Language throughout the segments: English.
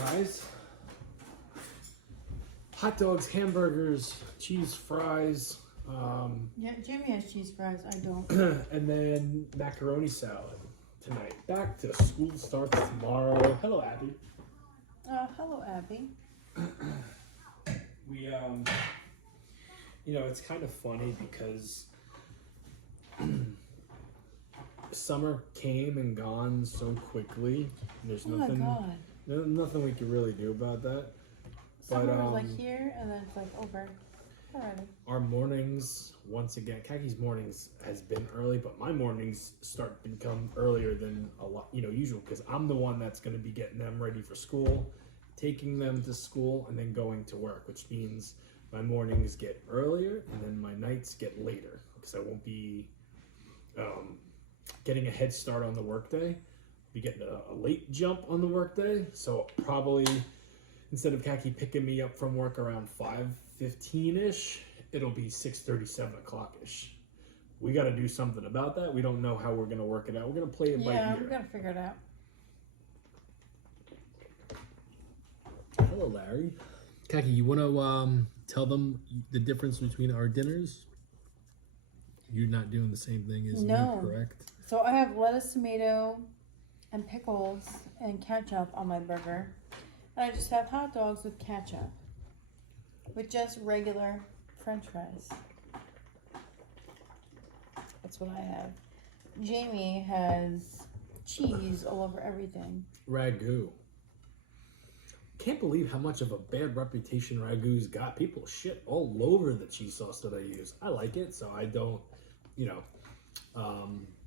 guys. Hot dogs, hamburgers, cheese fries. Yeah, Jimmy has cheese fries. I don't. And then macaroni salad tonight. Back to school starts tomorrow. Hello, Abby. Hello, Abby. We it's kind of funny because summer came and gone so quickly. There's nothing. Oh my God. Nothing we can really do about that. Summer was like here, and then it's like over. Alrighty. Our mornings, once again, Kaki's mornings has been early, but my mornings start to become earlier than a lot, usual, because I'm the one that's going to be getting them ready for school, taking them to school, and then going to work, which means my mornings get earlier and then my nights get later because I won't be getting a head start on the workday. I'll be getting a late jump on the workday, so probably instead of Kaki picking me up from work around 5:15-ish, it'll be 6:30, 7 o'clock-ish. We got to do something about that. We don't know how we're going to work it out. We're going to play it by ear. Yeah, we got to figure it out. Hello, Larry. Kaki, you want to tell them the difference between our dinners? You're not doing the same thing as me, correct? So I have lettuce, tomato, and pickles and ketchup on my burger. And I just have hot dogs with ketchup. With just regular French fries. That's what I have. Jamie has cheese all over everything. Ragu. Can't believe how much of a bad reputation Ragu's got. People shit all over the cheese sauce that I use. I like it, so I don't,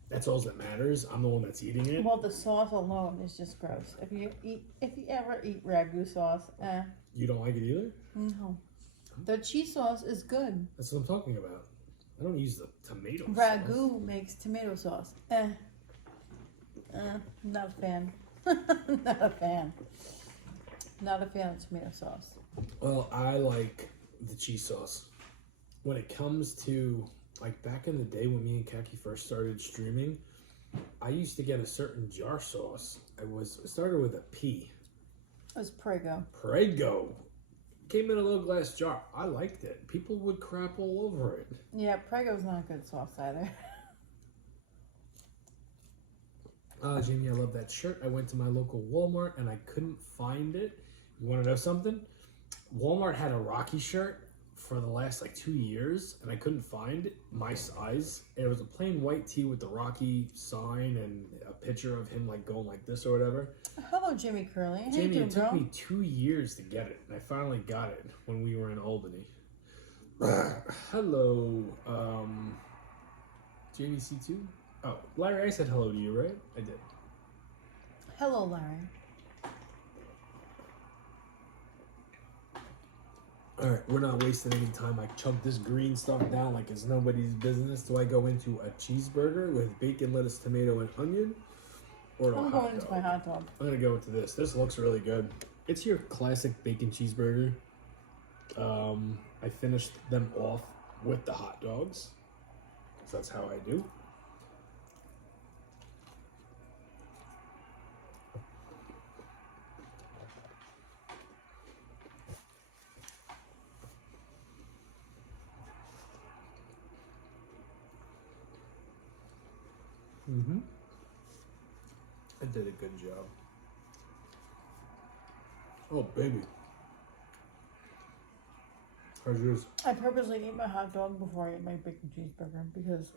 that's all that matters. I'm the one that's eating it. Well, the sauce alone is just gross. If you ever eat Ragu sauce, You don't like it either? No. The cheese sauce is good. That's what I'm talking about. I don't use the tomato sauce. Ragu makes tomato sauce. Not a fan. Not a fan. Not a fan of tomato sauce. Well, I like the cheese sauce. When it comes to, like, back in the day when me and Kaki first started streaming, I used to get a certain jar sauce. It started with a P. It was Prego. Prego. Came in a little glass jar. I liked it. People would crap all over it. Yeah, Prego's not a good sauce either. Jamie, I love that shirt. I went to my local Walmart and I couldn't find it. You want to know something? Walmart had a Rocky shirt for the last 2 years and I couldn't find my size. It was a plain white tee with the Rocky sign and a picture of him going like this or whatever. Hello, Jimmy Curley. How Jamie, you doing, it took bro? me 2 years to get it, and I finally got it when we were in Albany. Hello, Jamie C2? Oh, Larry, I said hello to you, right? I did. Hello, Larry. Alright, we're not wasting any time. I chug this green stuff down like it's nobody's business. Do I go into a cheeseburger with bacon, lettuce, tomato, and onion? Or I'm going into my hot dog. I'm going to go into this. This looks really good. It's your classic bacon cheeseburger. I finished them off with the hot dogs. So that's how I do. I did a good job. Oh, baby. How's yours? I purposely eat my hot dog before I eat my bacon cheeseburger because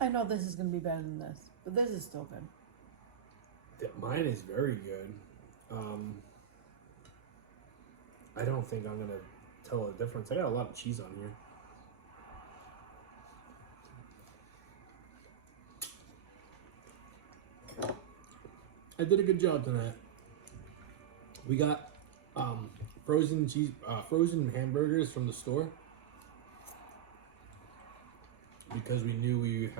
I know this is going to be better than this, but this is still good. Mine is very good. I don't think I'm going to tell a difference. I got a lot of cheese on here. I did a good job tonight. We got frozen hamburgers from the store because we knew we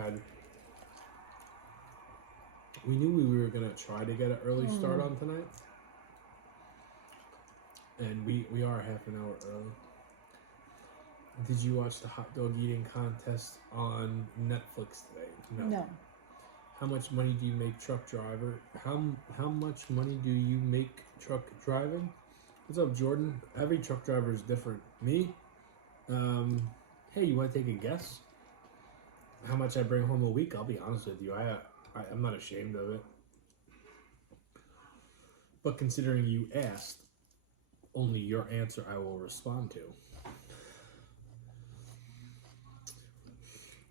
were gonna try to get an early start on tonight, and we are half an hour early. Did you watch the hot dog eating contest on Netflix today? No. How much money do you make truck driver? How much money do you make truck driving? What's up, Jordan? Every truck driver is different. Me? Hey, you want to take a guess? How much I bring home a week? I'll be honest with you. I'm not ashamed of it. But considering you asked, only your answer I will respond to.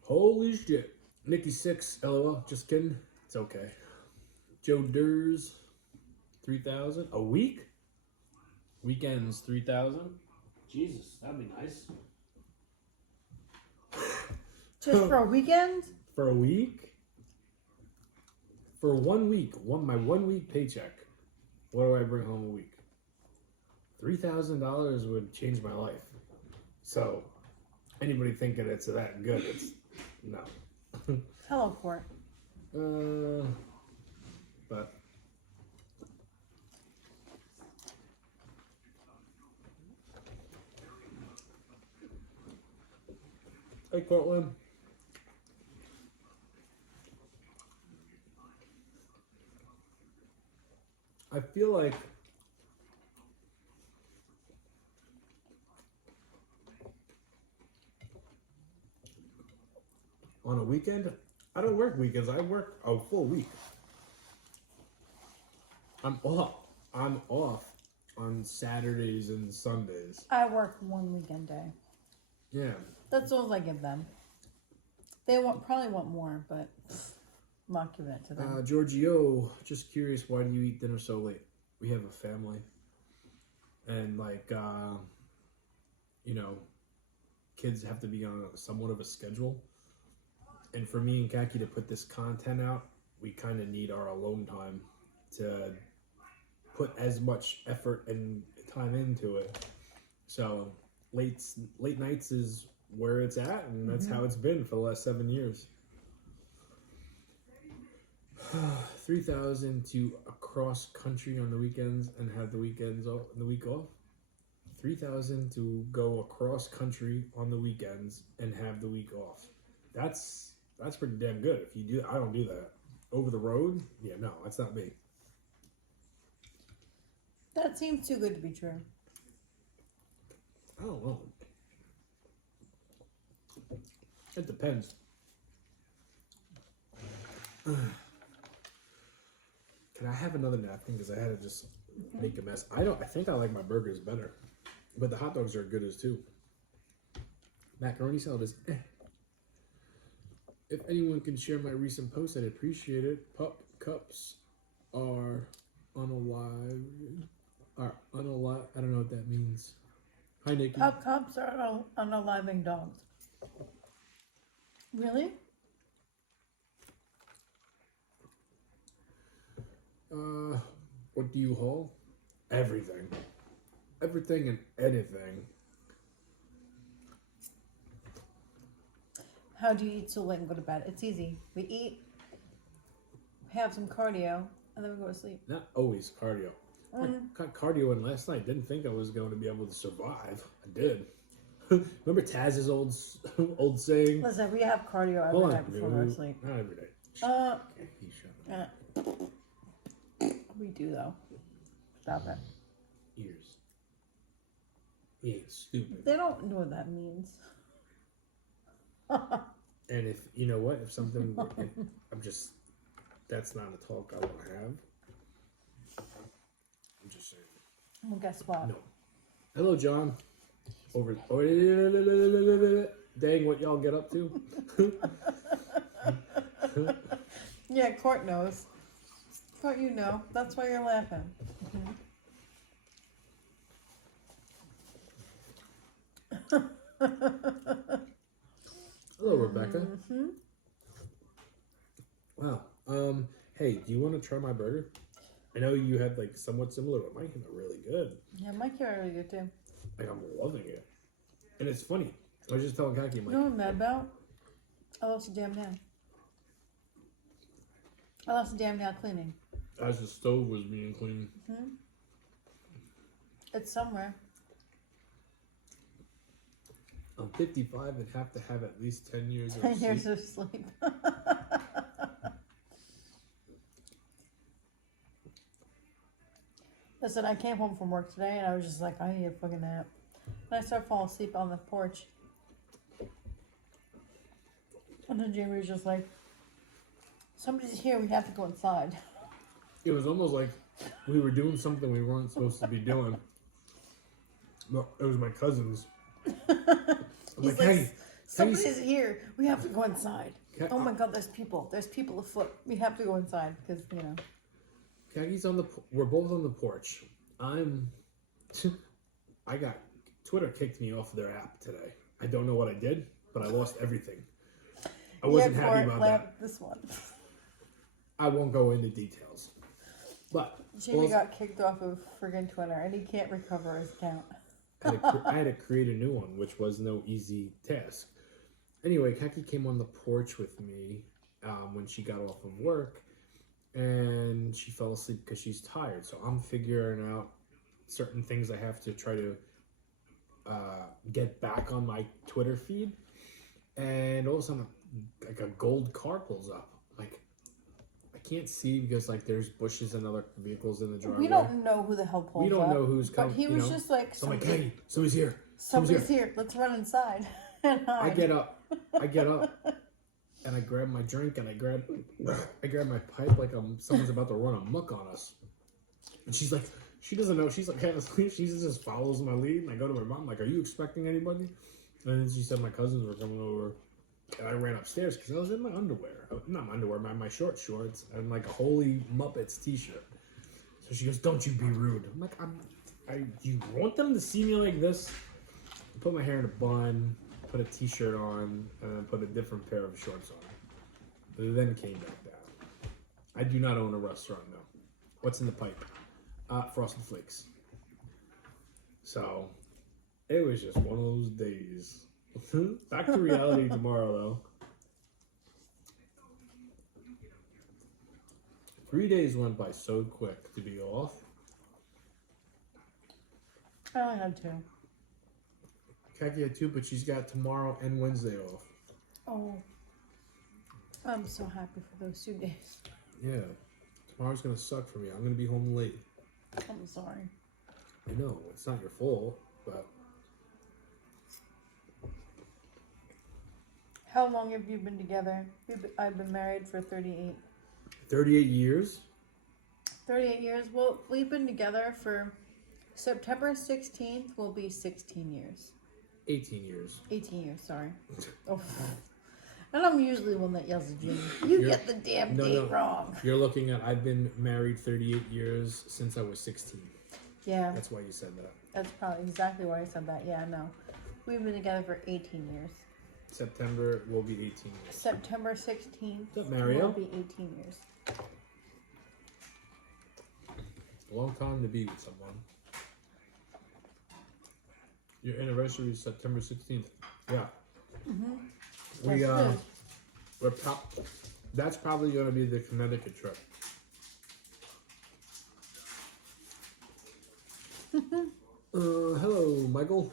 Holy shit. Nikki 6, LOL. Just kidding. It's okay. Joe Durs, 3,000. A week? Weekends, 3,000. Jesus, that'd be nice. Just for a weekend? For a week? For 1 week. My 1 week paycheck. What do I bring home a week? $3,000 would change my life. So, anybody thinking it's that good, it's no. Teleport. But hey, Cortland. I feel like on a weekend, I don't work weekends. I work a full week. I'm off on Saturdays and Sundays. I work 1 weekend day. Yeah. That's all I give them. They probably want more, but I'm not giving it to them. Giorgio, just curious, why do you eat dinner so late? We have a family. And kids have to be on somewhat of a schedule. And for me and Kaki to put this content out, we kind of need our alone time to put as much effort and time into it. So late nights is where it's at, and that's how it's been for the last 7 years. 3,000 to across country on the weekends and have the weekends off, the week off. 3,000 to go across country on the weekends and have the week off. That's pretty damn good. If you do, I don't do that. Over the road, yeah, no, that's not me. That seems too good to be true. I don't know. It depends. Can I have another napkin? Because I had to just make a mess. I think I like my burgers better, but the hot dogs are good as too. Macaroni salad is eh. If anyone can share my recent post, I'd appreciate it. Pup cups are unalive. I don't know what that means. Hi, Nikki. Pup cups are unaliving dogs. Really? What do you haul? Everything. Everything and anything. How do you eat so late and go to bed? It's easy. We eat, have some cardio, and then we go to sleep. Not always cardio. I got cardio in last night. Didn't think I was going to be able to survive. I did. Remember Taz's old saying? Listen, we have cardio every night before we go to sleep. Not every day. We do though. Stop it. Ears. He ain't stupid. They don't know what that means. And if you know what, if something, that's not a talk I want to have. I'm just saying. Well, guess what? No. Hello, John. Dang, what y'all get up to? Yeah, Court knows. Court, you know. That's why you're laughing. Hello, Rebecca. Wow. Hey, do you want to try my burger? I know you had like somewhat similar, but mine came out really good. Yeah, mine came out really good too. Like, I'm loving it. And it's funny. I was just telling Kaki, I'm You like, know what I'm mad about? I lost a damn nail. I lost a damn nail cleaning. as the stove was being cleaned. It's somewhere. I'm 55 and have to have at least 10 years of 10 years sleep. of sleep. Listen, I came home from work today and I was just like, I need a fucking nap. And I started falling asleep on the porch. And then Jamie was just like, somebody's here, we have to go inside. It was almost like we were doing something we weren't supposed to be doing. No, it was my cousins. I'm He's like, hey, somebody's here, we have to go inside. Ca- Oh my god, there's people afoot. We have to go inside because, you know. Caggie's we're both on the porch. I got, Twitter kicked me off their app today. I don't know what I did, but I lost everything. I wasn't happy about that. This one. I won't go into details. But Jamie got kicked off of friggin' Twitter and he can't recover his account. I had to create a new one, which was no easy task. Anyway, Kaki came on the porch with me when she got off of work, and she fell asleep because she's tired. So I'm figuring out certain things I have to try to get back on my Twitter feed, and all of a sudden, like a gold car pulls up. Like, I can't see because like there's bushes and other vehicles in the driveway. We don't know who the hell pulled up. We don't know who's coming. But he was just like, so I'm like, hey, somebody's here. Somebody's here. Let's run inside. And I get up, and I grab my drink, and I grab my pipe like someone's about to run amok on us. And she's like, she doesn't know. She's like half asleep. She just follows my lead, and I go to my mom, like, are you expecting anybody? And then she said my cousins were coming over, and I ran upstairs because I was in my underwear. Not my underwear, my short shorts, and like a Holy Muppets t-shirt. So she goes, don't you be rude. I'm like, you want them to see me like this? I put my hair in a bun, put a t-shirt on, and then put a different pair of shorts on. Then came back down. I do not own a restaurant, no. What's in the pipe? Frosted Flakes. So, it was just one of those days. Back to reality tomorrow, though. 3 days went by so quick to be off. I only had 2. Kaki had 2, but she's got tomorrow and Wednesday off. Oh. I'm so happy for those 2 days. Yeah. Tomorrow's going to suck for me. I'm going to be home late. I'm sorry. I know. It's not your fault, but... How long have you been together? I've been married for 38. 38 years? 38 years? Well, we've been together for... September 16th will be 16 years. 18 years. 18 years, sorry. Oh. And I'm usually the one that yells at Jimmy. You get the damn date wrong. You're looking at, I've been married 38 years since I was 16. Yeah. That's why you said that. That's probably exactly why I said that. Yeah, no. We've been together for 18 years. September will be 18 years. September 16th What's up, Mario? will be 18 years. A long time to be with someone. Your anniversary is September 16th. Yeah. Mm-hmm. That's probably going to be the Connecticut trip. Hello, Michael.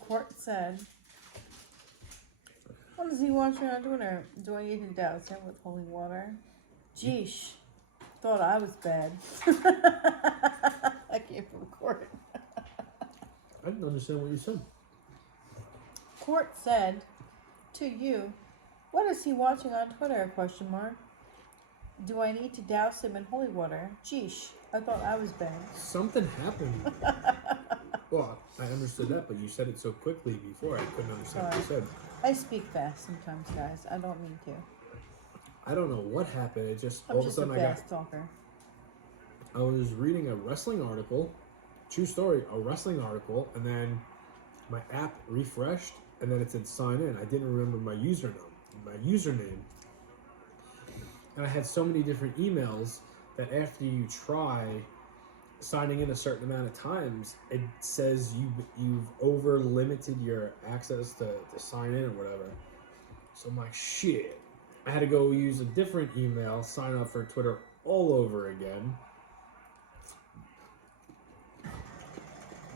Court said, what is he watching on Twitter? Do I need to douse him with holy water? Geesh. Thought I was bad. I came from court. I didn't understand what you said. Court said to you, what is he watching on Twitter? Question mark. Do I need to douse him in holy water? Geesh. I thought I was bad. Something happened. Well, I understood that, but you said it so quickly before I couldn't understand what you said. I speak fast sometimes, guys. I don't mean to. I don't know what happened. It just I'm all just of a a sudden fast talker. I was reading a wrestling article, true story, a wrestling article, and then my app refreshed, and then it said sign in. I didn't remember my username. And I had so many different emails that after you try signing in a certain amount of times, it says you've over limited your access to sign in or whatever. So I'm like, shit. I had to go use a different email, sign up for Twitter all over again.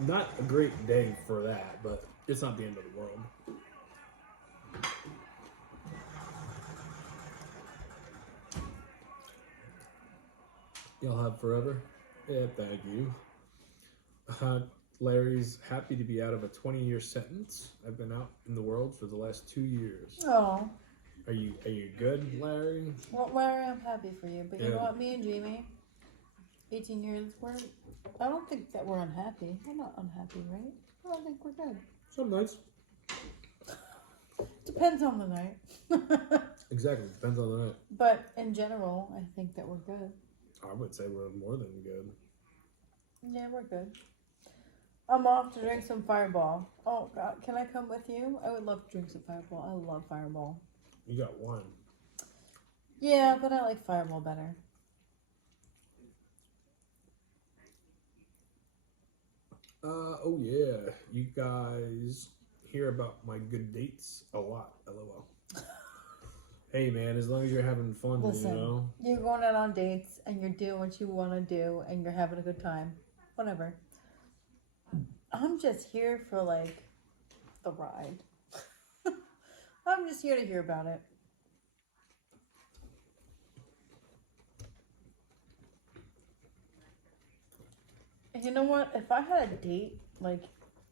Not a great day for that, but it's not the end of the world. You'll have forever? Yeah, thank you. Larry's happy to be out of a 20-year sentence. I've been out in the world for the last 2 years. Oh. Are you good, Larry? Well, Larry, I'm happy for you. But you know Yeah. what? Me and Jamie, 18 years, I don't think that we're unhappy. We're not unhappy, right? I think we're good. Some nights. Depends on the night. Exactly. Depends on the night. But in general, I think that we're good. I would say we're more than good. Yeah, we're good. I'm off to drink some Fireball. Oh, God. Can I come with you? I would love to drink some Fireball. I love Fireball. You got one. Yeah, but I like Fireball better. Oh yeah. You guys hear about my good dates a lot. LOL. Hey man, as long as you're having fun, Listen, you know. you're going out on dates and you're doing what you want to do and you're having a good time. Whatever. I'm just here for like the ride. I'm just here to hear about it. And you know what? If I had a date like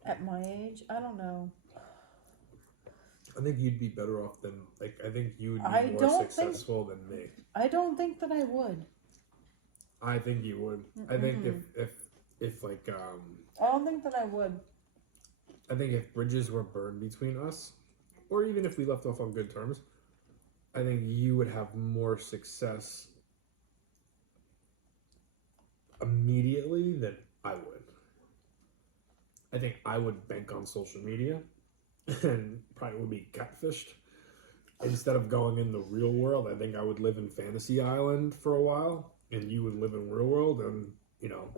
at my age, I don't know. I think you'd be better off than I think you would be I more don't successful than me. I don't think that I would. I think you would. I think if like I don't think that I would. I think if bridges were burned between us, or even if we left off on good terms, I think you would have more success immediately than I would. I think I would bank on social media and probably would be catfished. Instead of going in the real world, I think I would live in Fantasy Island for a while, and you would live in real world, and you know,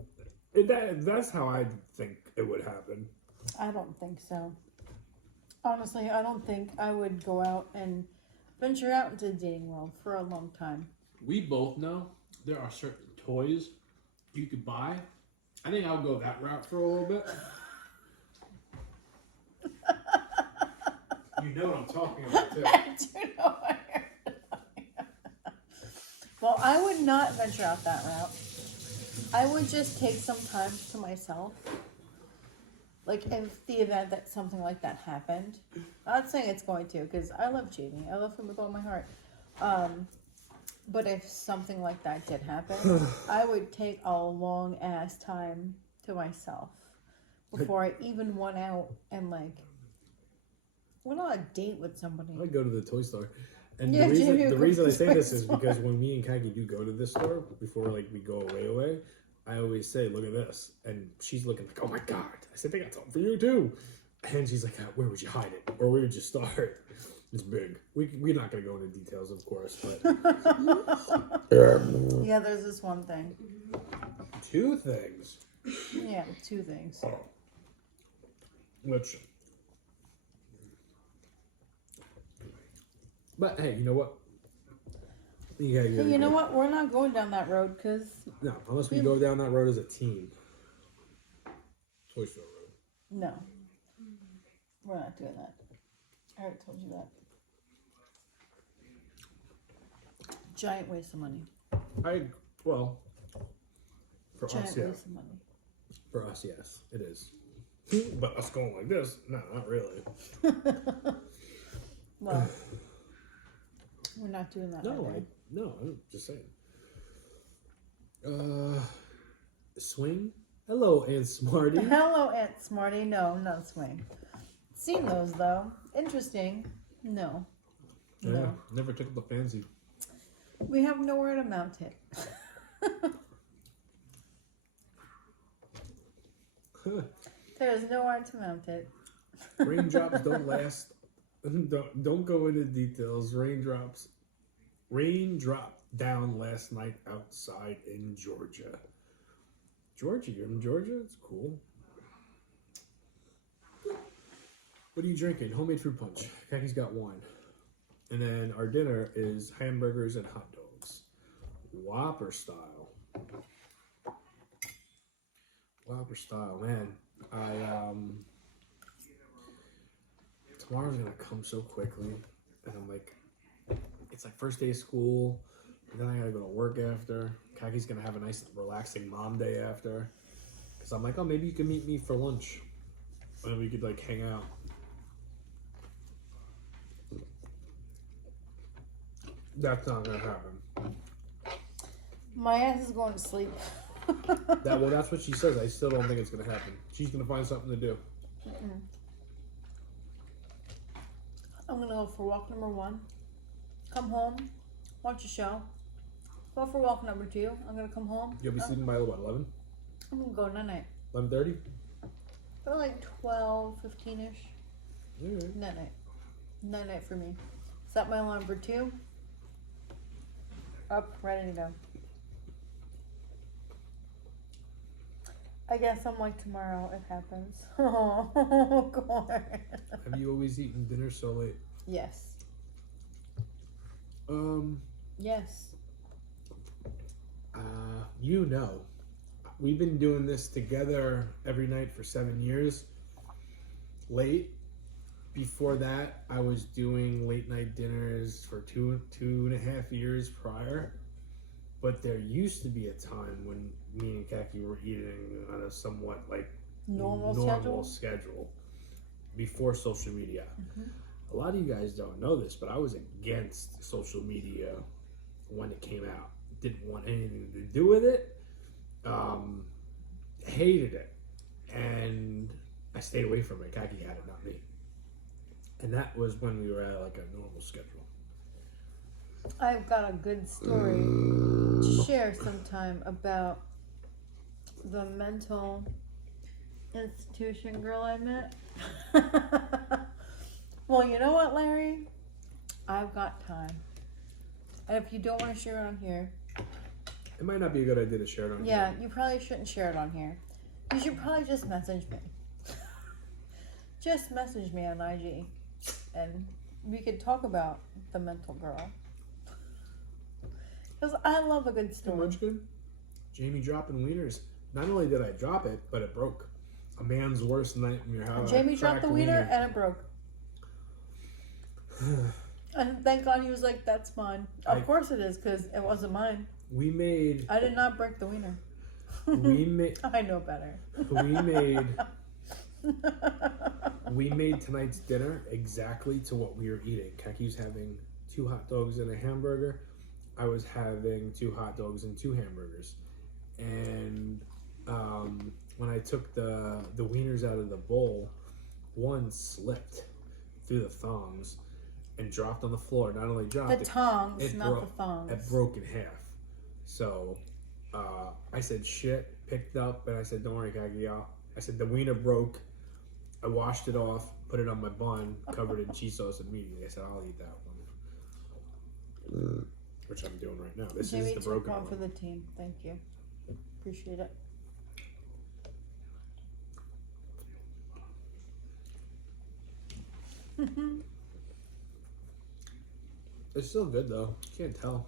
that's how I think it would happen. I don't think so. Honestly, I don't think I would go out and venture out into the dating world for a long time. We both know there are certain toys you could buy. I think I'll go that route for a little bit. You know what I'm talking about, too. I do know what you're talking about. Well, I would not venture out that route. I would just take some time to myself. Like, if the event that something like that happened. I'm not saying it's going to, because I love Jamie. I love him with all my heart. But if something like that did happen, I would take a long-ass time to myself before I even went out and, like, went on a date with somebody. I'd go to the toy store. And Yeah, the reason I say toy this is store. because when me and Kaki do go to this store, before like we go away, I always say, look at this. And she's looking like, oh my God. I said, they got something for you too. And she's like, where would you hide it? Or where would you start? It's big. We're not going to go into details, of course, but Yeah, there's this one thing. two things. Yeah, two things. Which, but hey, you know what? You know what? We're not going down that road because No, unless we go down that road as a team. Toy store road. no, we're not doing that. I already told you that. Giant waste of money. For Giant us, yeah. waste of money. For us, yes, it is. But us going like this, no, not really. Well, we're not doing that. No, I'm just saying. Swing. Hello, Aunt Smarty. Hello, Aunt Smarty. No, not swing. Seen those though. Interesting. No. Yeah, No. never took the fancy. We have nowhere to mount it. There's nowhere to mount it. Raindrops don't last. Don't go into details. Rain dropped down last night outside in Georgia. Georgia, you're in Georgia? It's cool. What are you drinking? Homemade fruit punch. Kaki's got wine. And then our dinner is hamburgers and hot dogs. Whopper style. Whopper style, man. Tomorrow's gonna come so quickly. And I'm like, it's like first day of school. And then I gotta go to work after. Kaki's gonna have a nice relaxing mom day after. Because I'm like, oh, maybe you can meet me for lunch. And we could, like, hang out. That's not going to happen. My ass is going to sleep. Well, that's what she says. I still don't think it's going to happen. She's going to find something to do. I'm going to go for walk number 1. Come home. Watch a show. Go for walk number 2. I'm going to come home. You'll be sleeping by, what, 11? I'm going to go night-night. 11:30? Or like 12, 15-ish. Alright. Night-night. Night-night for me. Set my alarm for 2. Up, ready to go. I guess I'm like tomorrow, it happens. Oh, God. Have you always eaten dinner so late? Yes. Yes. You know, we've been doing this together every night for 7 years. Late. Before that, I was doing late night dinners for two and a half years prior. But there used to be a time when me and Kaki were eating on a somewhat like Normal schedule before social media. A lot of you guys don't know this, but I was against social media when it came out. Didn't want anything to do with it. Hated it. And I stayed away from it. Kaki had it, not me. And that was when we were at like a normal schedule. I've got a good story to share sometime about the mental institution girl I met. Well, you know what, Larry? I've got time. And if you don't want to share it on here, It might not be a good idea to share it on yeah, here. you probably shouldn't share it on here. You should probably just message me. Just message me on IG, and we could talk about the mental girl. Because I love a good So story. much good. Jamie dropping wieners. Not only did I drop it, but it broke. A man's worst nightmare. How Jamie dropped the wiener and it broke. And thank God he was like, that's mine. Of course it is, because it wasn't mine. We made. I did not break the wiener. We made. I know better. We made tonight's dinner exactly to what we were eating. Kaki's having 2 hot dogs and a hamburger. I was having 2 hot dogs and 2 hamburgers. And when I took the wieners out of the bowl, one slipped through the thongs and dropped on the floor. Not only dropped The tongs, not broke, the thongs. It broke in half. So I said shit, picked up, and I said, don't worry, Kaki. I said the wiener broke. I washed it off, put it on my bun, covered it in cheese sauce immediately. I said, I'll eat that one. Which I'm doing right now. This Jamie is the took broken one one. for the team. Thank you. Appreciate it. It's still good though. You can't tell.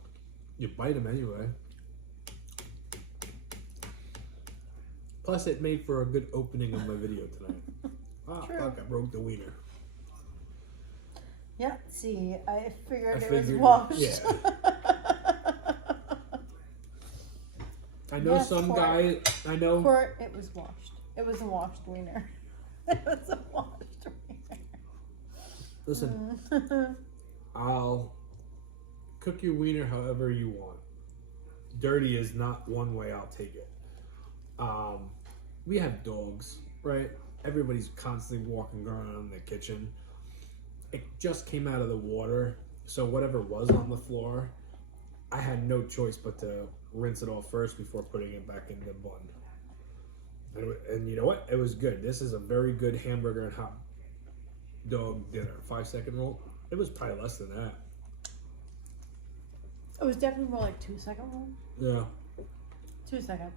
You bite them anyway. Plus, it made for a good opening of my video tonight. True. Fuck, I broke the wiener. Yeah, see, I figured it was figured- washed. yeah. I know Yes, some Court. guy. I know. Court, it was washed. It was a washed wiener. It was a washed wiener. Listen, I'll cook your wiener however you want. Dirty is not one way I'll take it. We have dogs, right? Everybody's constantly walking around in the kitchen. It just came out of the water, so whatever was on the floor, I had no choice but to rinse it off first before putting it back in the bun. And you know what? It was good. This is a very good hamburger and hot dog dinner. 5-second roll. It was probably less than that. It was definitely more like 2-second roll. Yeah. 2 second.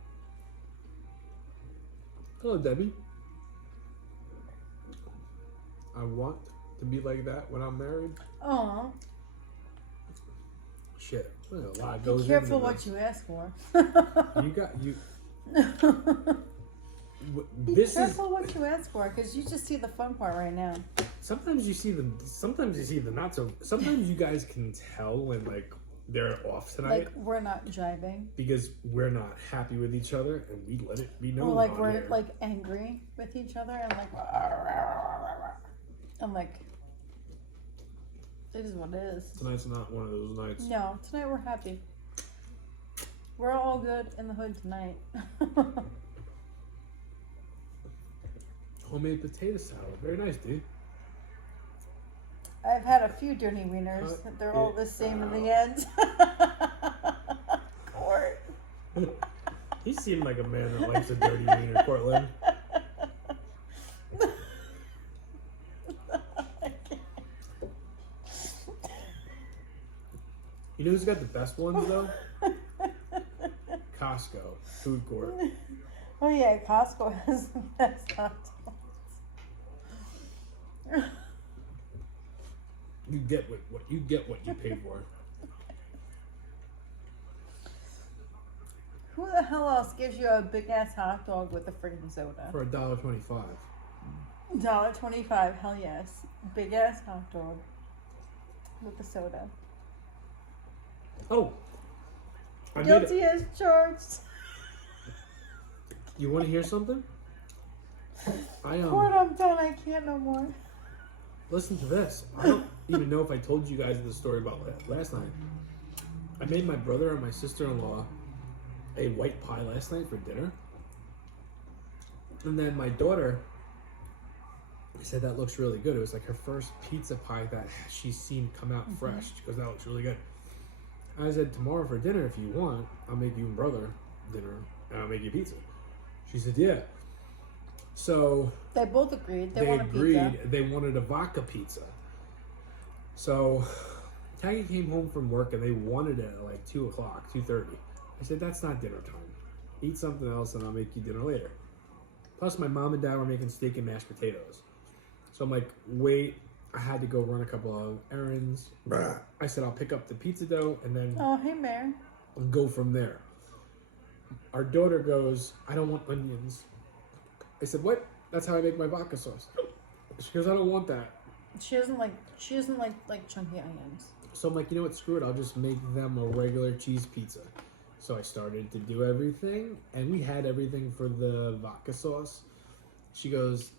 Hello, Debbie. I want to be like that when I'm married. Aw. Shit, there's a lot Be goes careful into what this. you ask for. Be This is careful what you ask for, because you just see the fun part right now. sometimes you see the not so. Sometimes you guys can tell when like they're off tonight Like we're not jiving. because we're not happy with each other, and we let it be known. Or like on we're here. like angry with each other and like I'm like it is what it is. Tonight's not one of those nights. No, tonight we're happy. We're all good in the hood tonight. Homemade potato salad, very nice, dude. I've had a few dirty wieners. They're all the same in the end. Court. He seemed like a man that likes a dirty wiener, Portland. You know who's got the best ones though? Costco food court. Oh yeah, Costco has the best hot dogs. You get what you pay for. Who the hell else gives you a big ass hot dog with a freaking soda? For $1.25. $1.25, hell yes. Big ass hot dog with a soda. Oh, I made Guilty it. as charged. You want to hear something? Court, I'm done. I can't no more. Listen to this. I don't even know if I told you guys the story about last night. I made my brother and my sister-in-law a white pie last night for dinner. And then my daughter said that looks really good. It was like her first pizza pie that she's seen come out fresh. She goes, that looks really good. I said, tomorrow for dinner, if you want, I'll make you and brother dinner and I'll make you pizza. She said, yeah. So They both agreed. They want a agreed pizza. they wanted a vodka pizza. So Taggy came home from work and they wanted it at like 2 o'clock, 2:30. I said, that's not dinner time. Eat something else and I'll make you dinner later. Plus my mom and dad were making steak and mashed potatoes. So I'm like, wait, I had to go run a couple of errands. I said, I'll pick up the pizza dough and then Oh, hey, Mare. go from there. Our daughter goes, I don't want onions. I said, what? That's how I make my vodka sauce. She goes, I don't want that. She doesn't like chunky onions. So I'm like, you know what, screw it. I'll just make them a regular cheese pizza. So I started to do everything, and we had everything for the vodka sauce. She goes,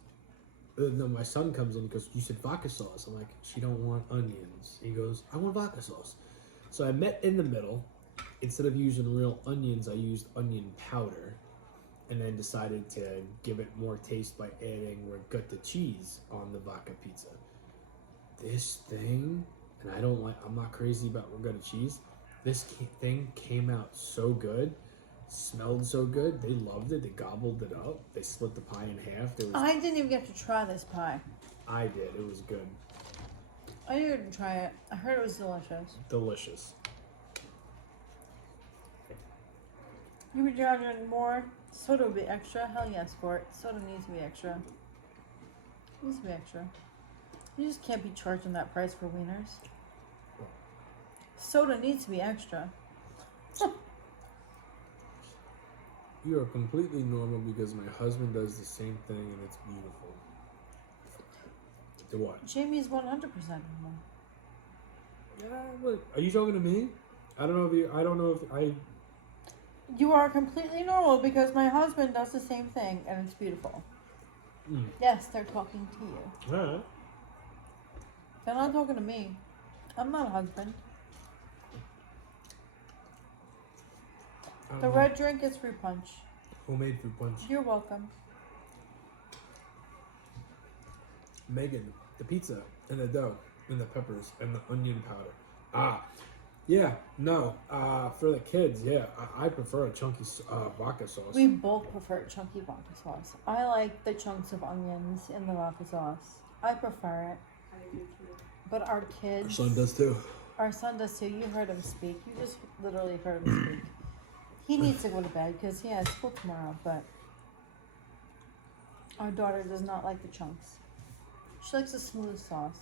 no, my son comes in and goes, you said vodka sauce. I'm like, she don't want onions. He goes, I want vodka sauce. So I met in the middle. Instead of using real onions, I used onion powder. And then decided to give it more taste by adding ricotta cheese on the vodka pizza. This thing, and I'm not crazy about ricotta cheese. This thing came out so good, smelled so good. They loved it. They gobbled it up. They split the pie in half. I didn't even get to try this pie. I did. It was good. I didn't try it. I heard it was delicious. Delicious. You would charging more? Soda would be extra? Hell yes, for it. Soda needs to be extra. Needs to be extra. You just can't be charging that price for wieners. Soda needs to be extra. You are completely normal because my husband does the same thing and it's beautiful. To what? Jamie's 100% normal. Are you talking to me? I don't know if I. You are completely normal because my husband does the same thing and it's beautiful. Mm. Yes, they're talking to you. Alright. They're not talking to me. I'm not a husband. The red drink is fruit punch. Homemade fruit punch. You're welcome. Megan, the pizza and the dough and the peppers and the onion powder. Yeah, no. For the kids, yeah, I prefer a chunky vodka sauce. We both prefer chunky vodka sauce. I like the chunks of onions in the vodka sauce. I prefer it. But our kids... Our son does too. Our son does too. You heard him speak. You just literally heard him speak. He needs to go to bed because he has school tomorrow, but our daughter does not like the chunks. She likes a smooth sauce.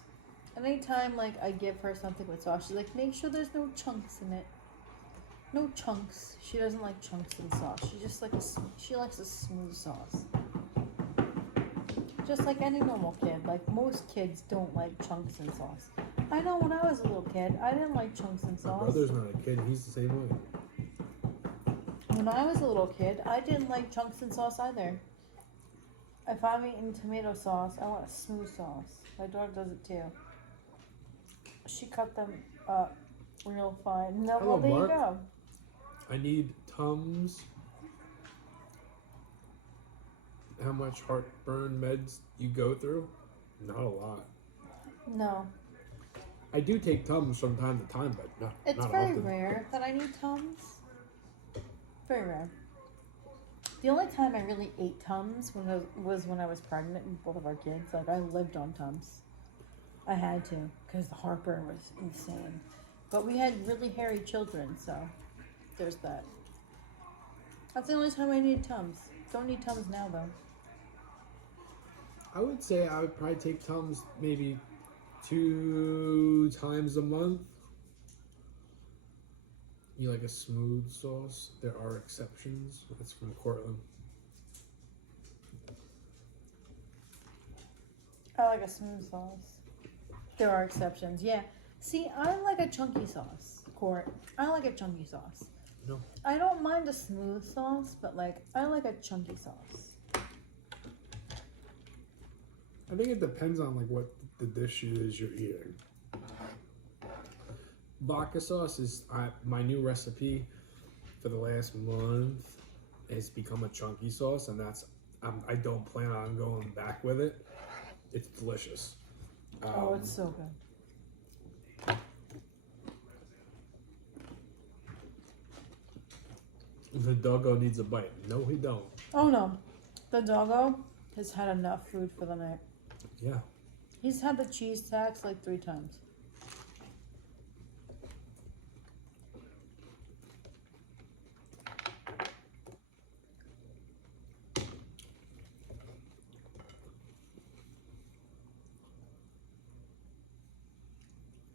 And anytime I give her something with sauce, she's like, make sure there's no chunks in it. No chunks. She doesn't like chunks in sauce. She likes a smooth sauce. Just like any normal kid. Like most kids don't like chunks in sauce. I know when I was a little kid, I didn't like chunks and My sauce. brother's not a kid. He's the same way. When I was a little kid, I didn't like chunks and sauce either. If I'm eating tomato sauce, I want a smooth sauce. My daughter does it too. She cut them up real fine. No, Hello, well, there Mark. you go. I need Tums. How much heartburn meds you go through? Not a lot. No, I do take Tums from time to time, but it's not very often. rare that I need Tums. Very rare. The only time I really ate Tums was when I was pregnant with both of our kids. Like, I lived on Tums. I had to, because the heartburn was insane. But we had really hairy children, so there's that. That's the only time I need Tums. Don't need Tums now, though. I would say I would probably take Tums maybe 2 times a month. You like a smooth sauce? There are exceptions. That's from Cortland. I like a smooth sauce. There are exceptions, yeah. See, I like a chunky sauce, Court. I like a chunky sauce. No. I don't mind a smooth sauce, but like, I like a chunky sauce. I think it depends on like what the dish is you're eating. Vodka sauce is my new recipe for the last month. Has become a chunky sauce, and that's I don't plan on going back with it. It's delicious. Oh, it's so good. The doggo needs a bite. No, he don't. Oh no, the doggo has had enough food for the night. Yeah. He's had the cheese tax like 3 times.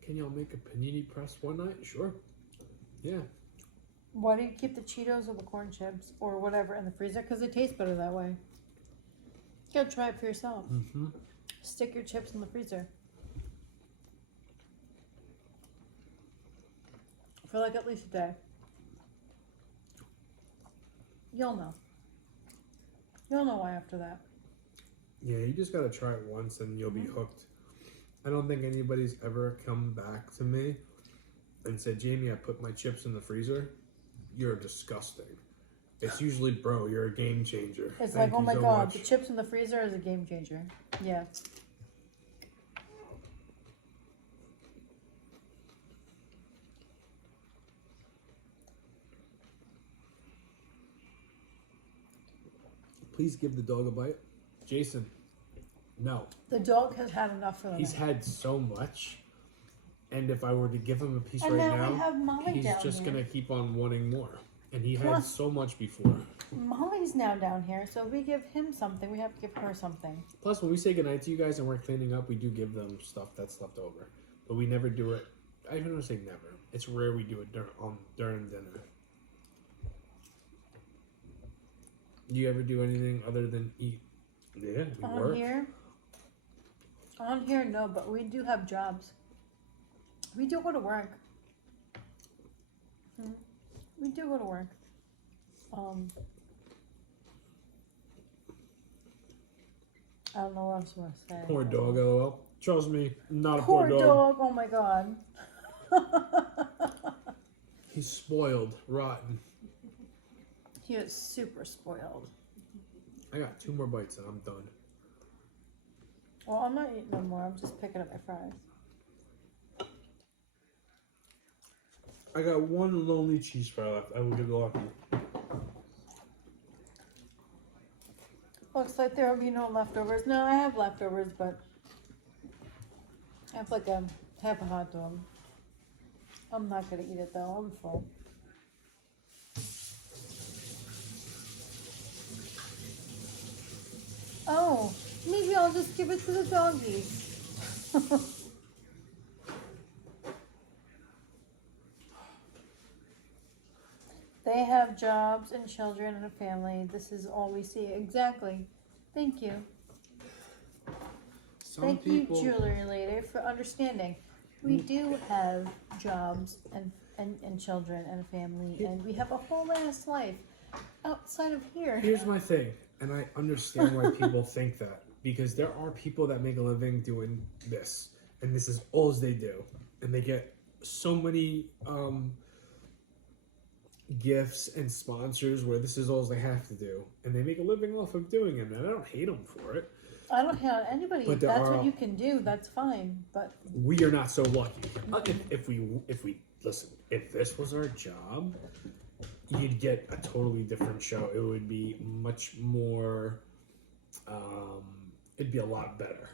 Can y'all make a panini press one night? Sure. Yeah. Why do you keep the Cheetos or the corn chips or whatever in the freezer? Because they taste better that way. You gotta try it for yourself. Mm-hmm. Stick your chips in the freezer for like at least a day. You'll know. You'll know why after that. Yeah, you just gotta try it once and you'll be hooked. I don't think anybody's ever come back to me and said, Jamie, I put my chips in the freezer. You're disgusting. It's usually, bro, you're a game changer. It's Thank like, oh you my so god, much. the chips in the freezer is a game changer. Yeah. Please give the dog a bite. Jason, no. The dog has had enough for the He's night. had so much. And if I were to give him a piece And right now now, we have Molly he's down just here. going to keep on wanting more. And he had Plus- so much before. Molly's now down here, so if we give him something, we have to give her something. Plus, when we say goodnight to you guys and we're cleaning up, we do give them stuff that's left over. But we never do it. I don't want to say never. It's rare we do it during dinner. Do you ever do anything other than eat? Yeah, we On work. here? On here, no, but we do have jobs. We do go to work. We do go to work. I don't know what else I want to say. Poor dog, lol. Trust me, not a Poor poor dog. dog. Oh my god. He's spoiled, rotten. He is super spoiled. I got 2 more bites and I'm done. Well, I'm not eating no more. I'm just picking up my fries. I got 1 lonely cheese fry left. I will get lucky. Looks like there will be no leftovers. No, I have leftovers, but I have like half a hot dog. I'm not gonna eat it though. I'm full. Oh, maybe I'll just give it to the doggies. They have jobs and children and a family. This is all we see. Exactly. Thank you. Some Thank people, you, jewelry lady, for understanding. We do have jobs and children and a family, and we have a whole ass life outside of here. Here's my thing, and I understand why people think that, because there are people that make a living doing this, and this is all they do, and they get so many gifts and sponsors where this is all they have to do, and they make a living off of doing it, and I don't hate them for it. I don't hate anybody. But If there that's are- what you can do, that's fine. But We are not so lucky. If we listen, if this was our job, you'd get a totally different show. It would be much more. It'd be a lot better.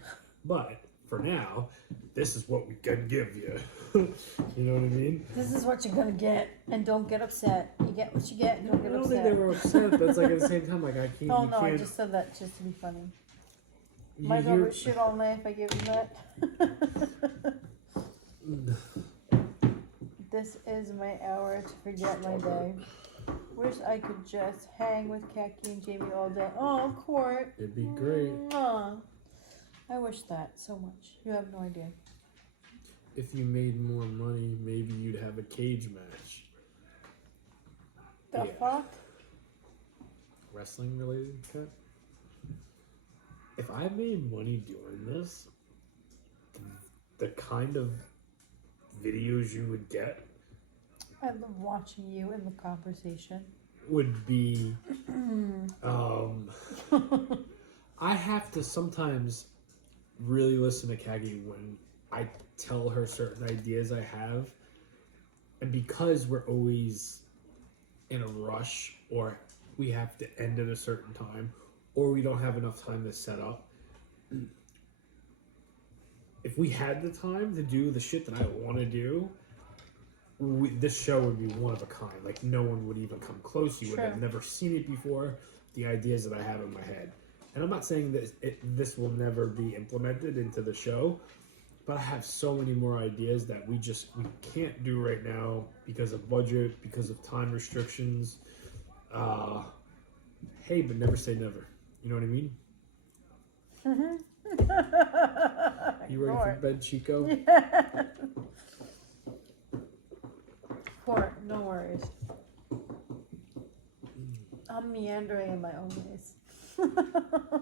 But for now, this is what we can give you. You know what I mean? this is what you're gonna get, and don't get upset. You get what you get, and don't I get don't think upset. they were upset, but it's like at the same time, like I can't. Oh you no, I can't, just said that just to be funny. you My dog hear- would shit all night if I gave him that. This is my hour to forget my day. Wish I could just hang with Kaki and Jamie all day. Oh, Court. It'd be great Mwah. I wish that so much. You have no idea. if you made more money. Maybe you'd have a cage match. The Yeah. fuck? Wrestling related shit. If I made money doing this, the kind of videos you would get I love watching you in the conversation. would be I have to sometimes really listen to Kagi when I tell her certain ideas I have, and because we're always in a rush, or we have to end at a certain time, or we don't have enough time to set up, if we had the time to do the shit that I want to do, this show would be one of a kind. Like, no one would even come close. You would have True. never seen it before. The ideas that I have in my head, and I'm not saying that this will never be implemented into the show, but I have so many more ideas that we can't do right now because of budget, because of time restrictions. Hey, but never say never. You know what I mean? You ready for bed, Chico? Court, no worries. I'm meandering in my own ways.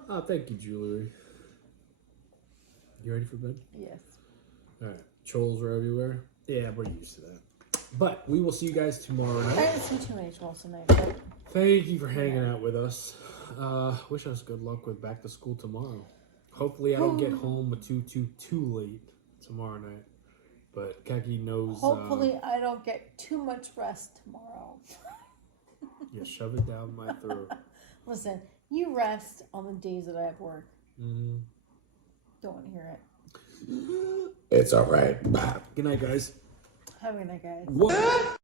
Oh, thank you, jewelry. You ready for bed? Yes. All right. Trolls are everywhere. Yeah, we're used to that. But we will see you guys tomorrow I night. didn't see too many trolls tonight, but Thank you for hanging out with us. Wish us good luck with back to school tomorrow. Hopefully, I don't get home too late tomorrow night. But Kaki knows. hopefully I don't get too much rest tomorrow. Yeah, shove it down my throat. Listen, you rest on the days that I have work. Mm-hmm. Don't want to hear it. It's all right. Good night, guys. Have a good night, guys. What?